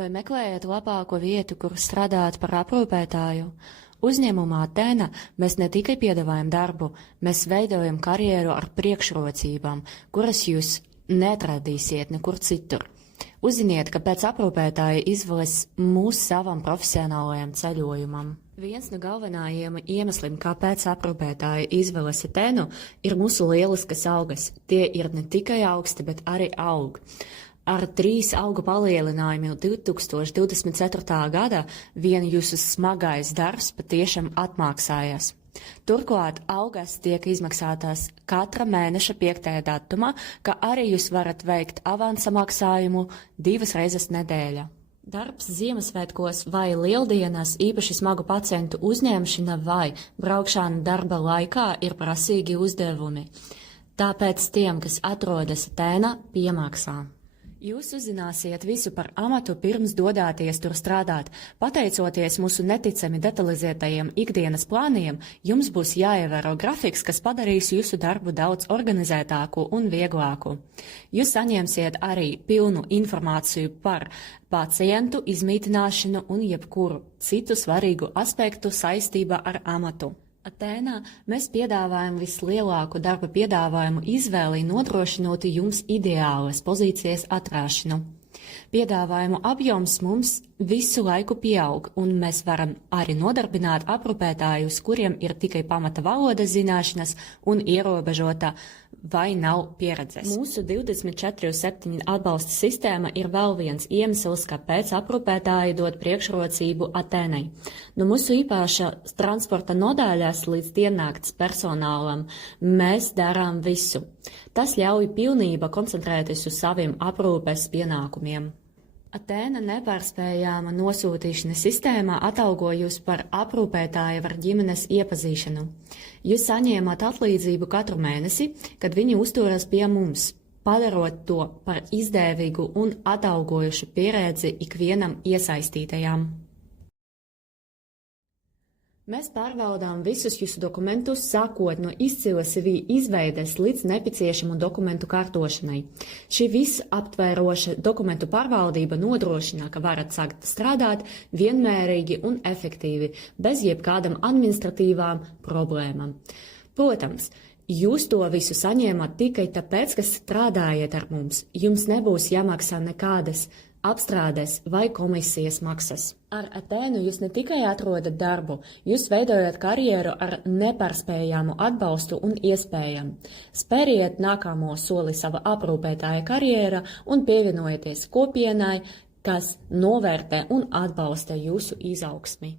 Vai meklējat labāko vietu, kur strādāt par aprūpētāju? Uzņēmumā Atēna mēs ne tikai piedāvājam darbu, mēs veidojam karjeru ar priekšrocībām, kuras jūs neatradīsiet nekur citur. Uzziniet, ka pēc aprūpētāja izvēlas mūs savam profesionālajam ceļojumam. Viens no galvenajiem iemesliem, kāpēc aprūpētāja izvēlas Atēnu, ir mūsu lieliskas algas. Tie ir ne tikai augsti, bet arī aug. Ar 3 algu palielinājumu 2024. gada vien jūsu smagais darbs patiešām atmaksājas. Turklāt algas tiek izmaksātās katra mēneša 5. datumā, kā arī jūs varat veikt avansa maksājumu 2 reizes nedēļā. Darbs Ziemassvētkos vai Lieldienās, īpaši smagu pacientu uzņemšana vai braukšana darba laikā ir prasīgi uzdevumi. Tāpēc tiem, kas atrodas Atēnā, piemaksā. Jūs uzzināsiet visu par amatu pirms dodāties tur strādāt. Pateicoties mūsu neticami detalizētajiem ikdienas plāniem, jums būs jāievēro grafiks, kas padarīs jūsu darbu daudz organizētāku un vieglāku. Jūs saņemsiet arī pilnu informāciju par pacientu izmitināšanu un jebkuru citu svarīgu aspektu saistībā ar amatu. Atēnā mēs piedāvājam vislielāko darba piedāvājumu izvēli, nodrošinot jums ideālas pozīcijas atrāšanu. Piedāvājumu apjoms mums visu laiku pieaug, un mēs varam arī nodarbināt aprūpētājus, kuriem ir tikai pamata valodas zināšanas un ierobežota vai nav pieredzes. Mūsu 24/7 atbalsta sistēma ir vēl viens iemesls, kāpēc aprūpētāji dod priekšrocību Atēnai. No mūsu īpaša transporta nodaļas līdz diennakts personālam mēs darām visu. Tas ļauj pilnībā koncentrēties uz saviem aprūpes pienākumiem. Atēna nepārspējāma nosūtīšanas sistēmā atalgo jūs par aprūpētāju ar ģimenes iepazīšanu. Jūs saņēmat atlīdzību katru mēnesi, kad viņi uzturas pie mums, padarot to par izdevīgu un atalgojušu pieredzi ikvienam iesaistītajam. Mēs pārvaldām visus jūsu dokumentus, sākot no izcila CV izveides līdz nepieciešamu dokumentu kārtošanai. Šī visaptvēroša dokumentu pārvaldība nodrošina, ka varat sākt strādāt vienmērīgi un efektīvi, bez jebkādām administratīvām problēmām. Protams, jūs to visu saņēmat tikai tāpēc, ka strādājat ar mums. Jums nebūs jāmaksā nekādas apstrādes vai komisijas maksas. Ar Atēnu jūs ne tikai atrodat darbu, jūs veidojat karjeru ar nepārspējamu atbalstu un iespējām. Spēriet nākamo soli sava aprūpētāja karjera un pievienojieties kopienai, kas novērtē un atbalsta jūsu izaugsmi.